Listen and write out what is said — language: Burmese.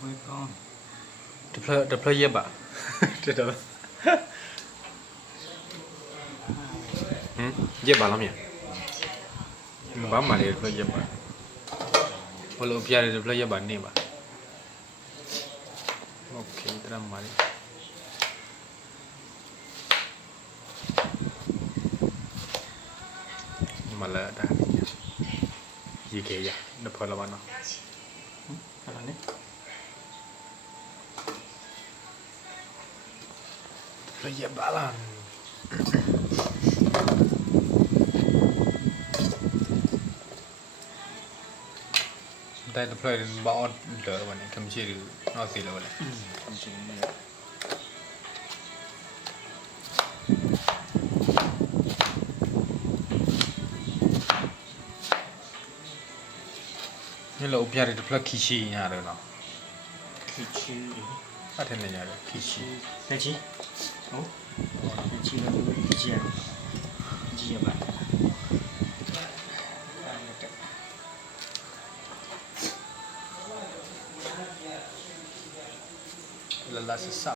Thôi con. deploy ရက်ပါတက်တော့ရက်ပါလားမြန်ဘာမှမလေး deploy ရက်ပါဘလို့ပြရတယ် deploy ရက်ပါနေပါ okay တရမ်းပါလေမလာတာရေကေရနဖော်လာပါနော် Cái này. deploy ရက်ပါလားได้ deploy ဘာအော်လောวันนี้คำชื่อนอกสิแล้วเลย Không chịu nữa. นี่เราပြရတယ် deploy ခီရှိရတယ်နော် Khi chi. အထက်နေရတယ်ခီရှိ Đây chi. Ủa. Đây chi là cái chi à? Chi à bạn. လာလာဆဆ